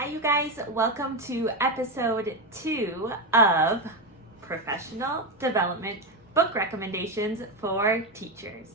Hi you guys, welcome to episode 2 of Professional Development Book Recommendations for Teachers.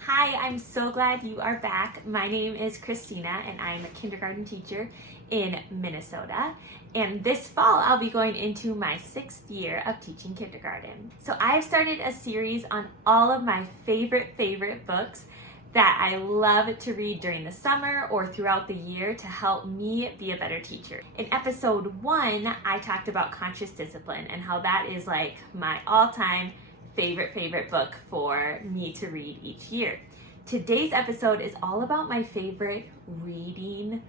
Hi, I'm so glad you are back. My name is Christina and I'm a kindergarten teacher in Minnesota. And this fall, I'll be going into my 6th year of teaching kindergarten. So I've started a series on all of my favorite books that I love to read during the summer or throughout the year to help me be a better teacher. In episode 1, I talked about conscious discipline and how that is like my all-time favorite book for me to read each year. Today's episode is all about my favorite reading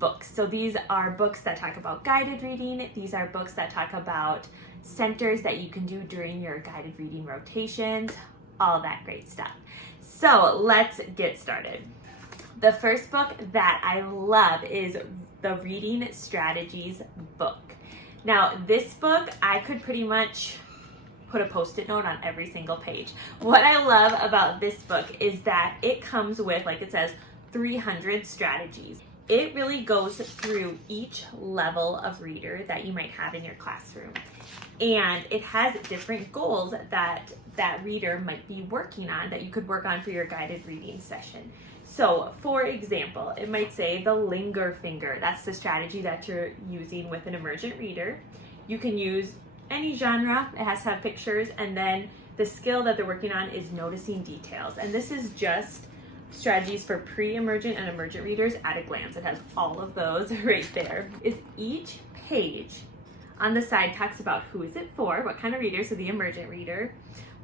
books. So these are books that talk about guided reading. These are books that talk about centers that you can do during your guided reading rotations, all that great stuff. So let's get started. The first book that I love is the Reading Strategies book. Now this book, I could pretty much put a post-it note on every single page. What I love about this book is that it comes with, like it says, 300 strategies. It really goes through each level of reader that you might have in your classroom. And it has different goals that reader might be working on that you could work on for your guided reading session. So for example, it might say the linger finger. That's the strategy that you're using with an emergent reader. You can use any genre. It has to have pictures. And then the skill that they're working on is noticing details. And this is just strategies for pre-emergent and emergent readers at a glance. It has all of those right there. Is each page on the side talks about who is it for, what kind of reader, so the emergent reader,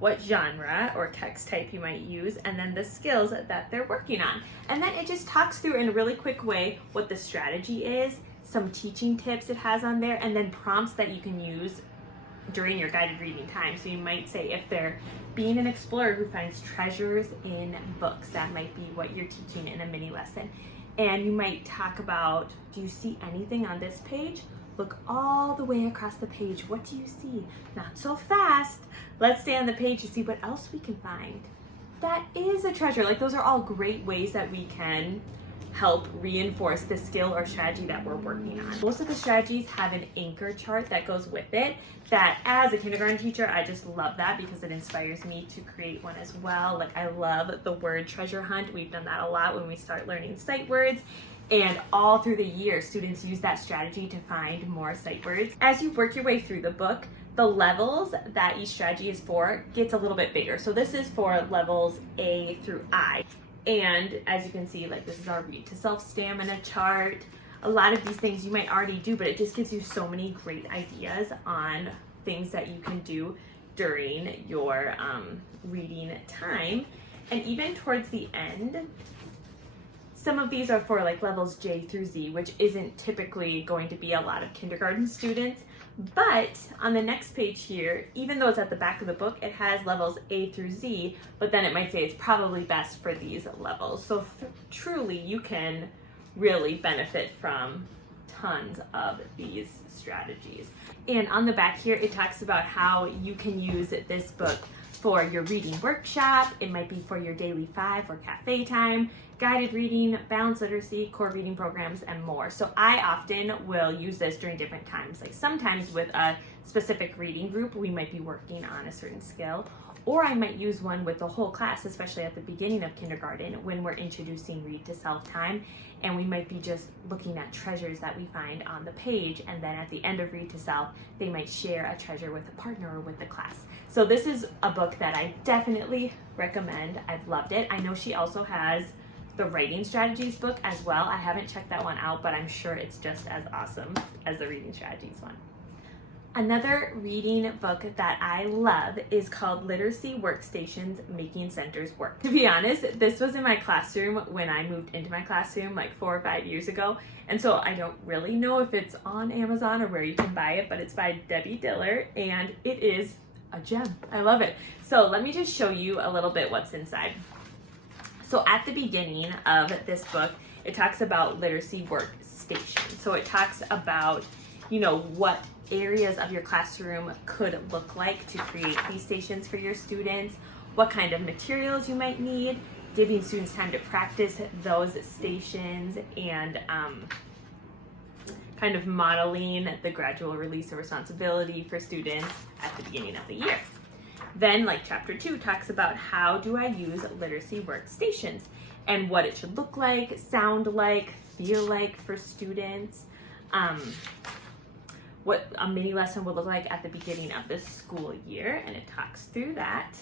what genre or text type you might use, and then the skills that they're working on. And then it just talks through in a really quick way what the strategy is, some teaching tips it has on there, and then prompts that you can use during your guided reading time. So you might say if they're being an explorer who finds treasures in books, that might be what you're teaching in a mini lesson. And you might talk about, do you see anything on this page? Look all the way across the page. What do you see? Not so fast. Let's stay on the page to see what else we can find. That is a treasure. Like, those are all great ways that we can help reinforce the skill or strategy that we're working on. Most of the strategies have an anchor chart that goes with it that, as a kindergarten teacher, I just love that because it inspires me to create one as well. Like, I love the word treasure hunt. We've done that a lot when we start learning sight words. And all through the year, students use that strategy to find more sight words. As you work your way through the book, the levels that each strategy is for gets a little bit bigger. So this is for levels A through I. And as you can see, like, this is our read to self stamina chart. A lot of these things you might already do, but it just gives you so many great ideas on things that you can do during your reading time. And even towards the end, some of these are for like levels J through Z, which isn't typically going to be a lot of kindergarten students. But on the next page here, even though it's at the back of the book, it has levels A through Z, but then it might say it's probably best for these levels. So truly you can really benefit from tons of these strategies. And on the back here, it talks about how you can use this book for your reading workshop. It might be for your daily 5 or cafe time, guided reading, balanced literacy, core reading programs, and more. So I often will use this during different times. Like sometimes with a specific reading group, we might be working on a certain skill, or I might use one with the whole class, especially at the beginning of kindergarten when we're introducing read to self time, and we might be just looking at treasures that we find on the page, and then at the end of read to self, they might share a treasure with a partner or with the class. So this is a book that I definitely recommend. I've loved it. I know she also has the writing strategies book as well. I haven't checked that one out, but I'm sure it's just as awesome as the reading strategies one. Another reading book that I love is called Literacy Workstations Making Centers Work. To be honest, this was in my classroom when I moved into my classroom like 4 or 5 years ago. And so I don't really know if it's on Amazon or where you can buy it, but it's by Diller and it is a gem. I love it. So let me just show you a little bit what's inside. So at the beginning of this book, it talks about literacy workstations. So it talks about what areas of your classroom could look like to create these stations for your students, what kind of materials you might need, giving students time to practice those stations, and kind of modeling the gradual release of responsibility for students at the beginning of the year. Then, like chapter 2 talks about how do I use literacy workstations and what it should look like, sound like, feel like for students, what a mini lesson would look like at the beginning of the school year, and it talks through that.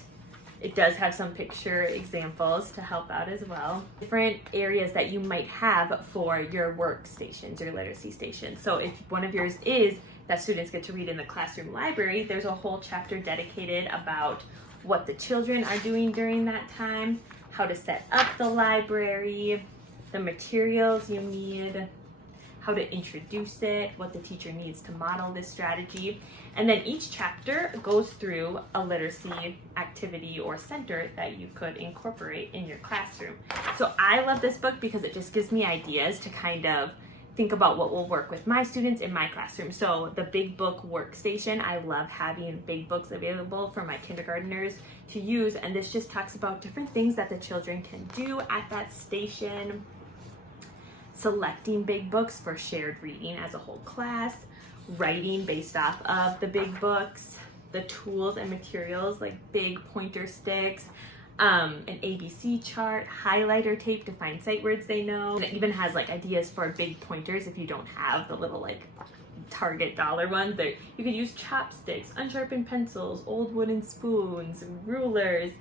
It does have some picture examples to help out as well. Different areas that you might have for your workstations, your literacy stations. So if one of yours is that students get to read in the classroom library, there's a whole chapter dedicated about what the children are doing during that time, how to set up the library, the materials you need, how to introduce it, what the teacher needs to model this strategy. And then each chapter goes through a literacy activity or center that you could incorporate in your classroom. So I love this book because it just gives me ideas to kind of think about what will work with my students in my classroom. So the Big Book workstation, I love having big books available for my kindergartners to use. And this just talks about different things that the children can do at that station. Selecting big books for shared reading as a whole class, writing based off of the big books, the tools and materials like big pointer sticks, an ABC chart, highlighter tape to find sight words they know. And it even has like ideas for big pointers if you don't have the little like Target dollar ones. That you could use chopsticks, unsharpened pencils, old wooden spoons, rulers,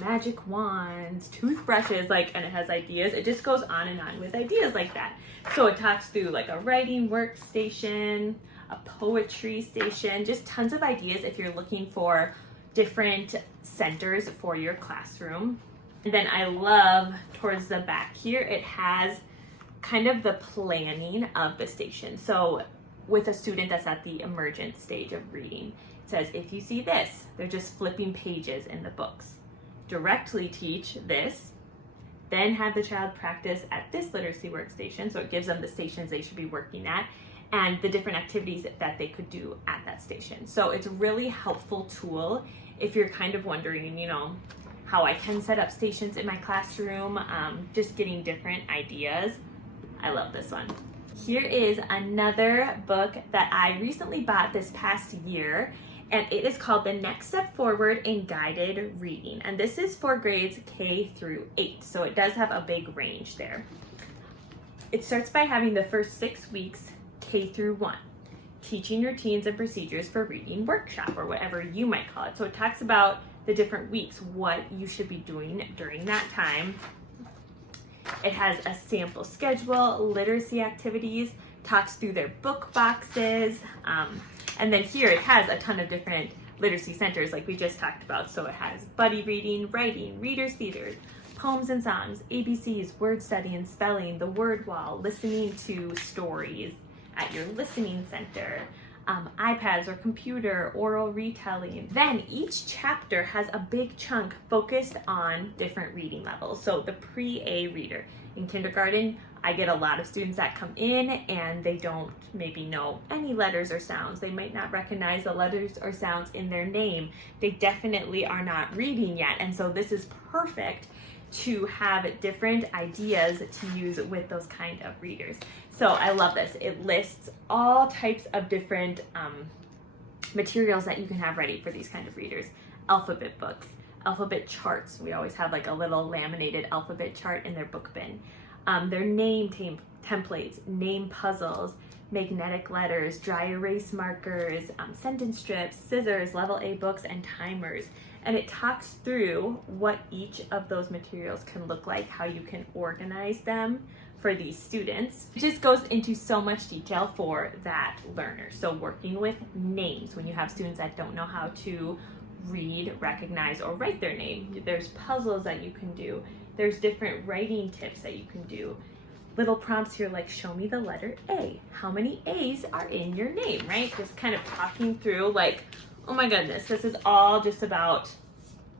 magic wands, toothbrushes, and it has ideas. It just goes on and on with ideas like that. So it talks through like a writing workstation, a poetry station, just tons of ideas if you're looking for different centers for your classroom. And then I love towards the back here, it has kind of the planning of the station. So with a student that's at the emergent stage of reading, it says, if you see this, they're just flipping pages in the books. Directly teach this, then have the child practice at this literacy workstation. So it gives them the stations they should be working at and the different activities that they could do at that station. So it's a really helpful tool if you're kind of wondering, how I can set up stations in my classroom, just getting different ideas. I love this one. Here is another book that I recently bought this past year, and it is called The Next Step Forward in Guided Reading. And this is for grades K through 8, so it does have a big range there. It starts by having the first 6 weeks K through 1, teaching routines and procedures for reading workshop, or whatever you might call it. So it talks about the different weeks, what you should be doing during that time. It has a sample schedule, literacy activities, talks through their book boxes, and then here it has a ton of different literacy centers like we just talked about. So it has buddy reading, writing, readers theater, poems and songs, ABCs, word study and spelling, the word wall, listening to stories at your listening center, iPads or computer, oral retelling. Then each chapter has a big chunk focused on different reading levels. So the pre-A reader. In kindergarten, I get a lot of students that come in and they don't maybe know any letters or sounds. They might not recognize the letters or sounds in their name. They definitely are not reading yet. And so this is perfect to have different ideas to use with those kind of readers. So I love this. It lists all types of different materials that you can have ready for these kind of readers. Alphabet books, alphabet charts. We always have like a little laminated alphabet chart in their book bin. Their name templates, name puzzles, magnetic letters, dry erase markers, sentence strips, scissors, level A books, and timers. And it talks through what each of those materials can look like, how you can organize them for these students. It just goes into so much detail for that learner. So working with names, when you have students that don't know how to read, recognize, or write their name, there's puzzles that you can do. There's different writing tips that you can do. Little prompts here like, show me the letter A. How many A's are in your name, right? Just kind of talking through like, oh my goodness, this is all just about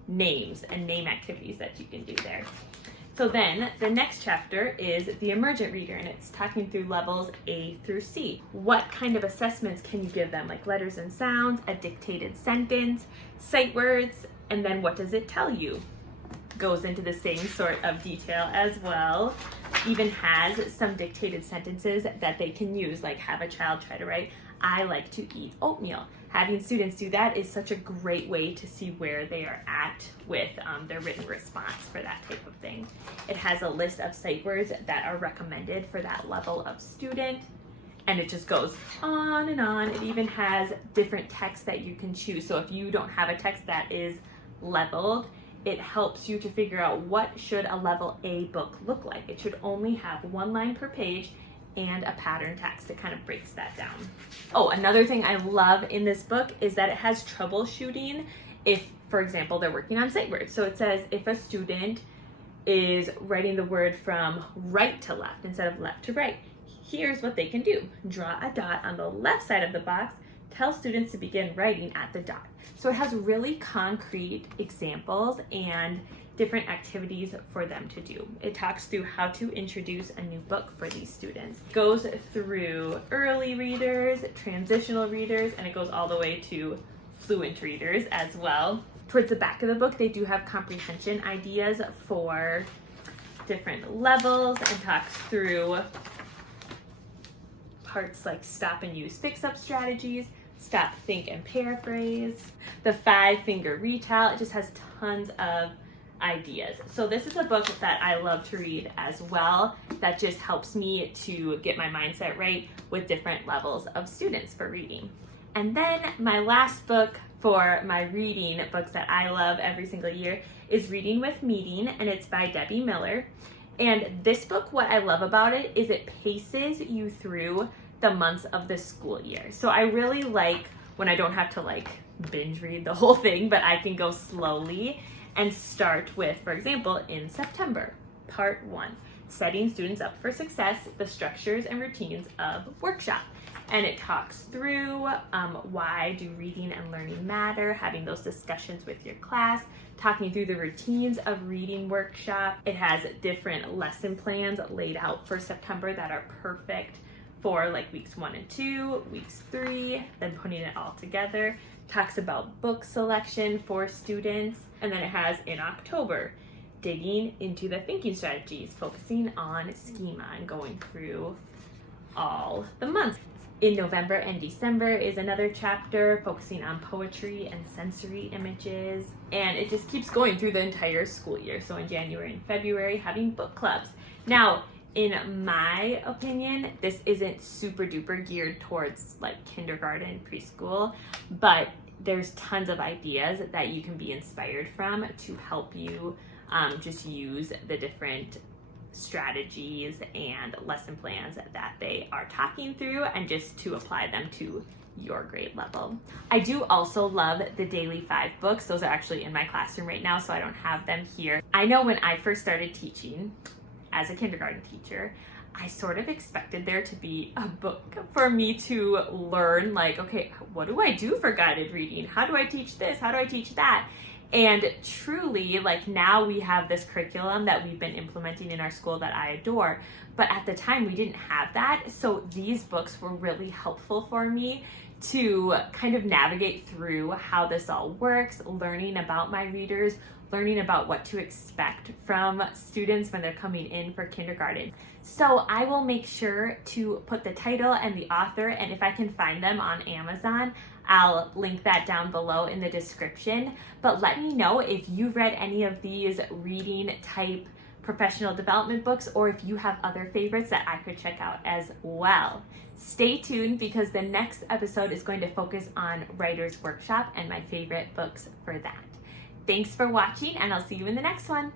names and name activities that you can do there. So then the next chapter is the emergent reader, and it's talking through levels A through C. What kind of assessments can you give them? Like letters and sounds, a dictated sentence, sight words, and then what does it tell you? Goes into the same sort of detail as well. Even has some dictated sentences that they can use, like have a child try to write, I like to eat oatmeal. Having students do that is such a great way to see where they are at with their written response for that type of thing. It has a list of sight words that are recommended for that level of student, and it just goes on and on. It even has different texts that you can choose. So if you don't have a text that is leveled, it helps you to figure out what should a level A book look like. It should only have one line per page and a pattern text. It kind of breaks that down. Oh, another thing I love in this book is that it has troubleshooting if, for example, they're working on sight words. So it says if a student is writing the word from right to left instead of left to right, here's what they can do. Draw a dot on the left side of the box. Tell students to begin writing at the dot. So it has really concrete examples and different activities for them to do. It talks through how to introduce a new book for these students. It goes through early readers, transitional readers, and it goes all the way to fluent readers as well. Towards the back of the book, they do have comprehension ideas for different levels and talks through parts like stop and use fix-up strategies, stop, think, and paraphrase, the 5-finger retell. It just has tons of ideas. So this is a book that I love to read as well, that just helps me to get my mindset right with different levels of students for reading. And then my last book for my reading books that I love every single year is Reading with Meaning, and it's by Debbie Miller. And this book, what I love about it is it paces you through the months of the school year. So I really like when I don't have to binge read the whole thing, but I can go slowly and start with, for example, in September, part 1, setting students up for success, the structures and routines of workshop. And it talks through why do reading and learning matter, having those discussions with your class, talking through the routines of reading workshop. It has different lesson plans laid out for September that are perfect for weeks 1 and 2, weeks 3, then putting it all together. Talks about book selection for students. And then it has in October, digging into the thinking strategies, focusing on schema and going through all the months. In November and December is another chapter focusing on poetry and sensory images. And it just keeps going through the entire school year. So in January and February, having book clubs. Now, in my opinion, this isn't super duper geared towards kindergarten, preschool, but there's tons of ideas that you can be inspired from to help you just use the different strategies and lesson plans that they are talking through and just to apply them to your grade level. I do also love the Daily 5 books. Those are actually in my classroom right now, so I don't have them here. I know when I first started teaching as a kindergarten teacher, I sort of expected there to be a book for me to learn, okay, what do I do for guided reading? How do I teach this? How do I teach that? And truly, now we have this curriculum that we've been implementing in our school that I adore, but at the time we didn't have that. So these books were really helpful for me to kind of navigate through how this all works, learning about my readers, learning about what to expect from students when they're coming in for kindergarten. So I will make sure to put the title and the author, and if I can find them on Amazon, I'll link that down below in the description. But let me know if you've read any of these reading type professional development books, or if you have other favorites that I could check out as well. Stay tuned because the next episode is going to focus on Writer's Workshop and my favorite books for that. Thanks for watching, and I'll see you in the next one.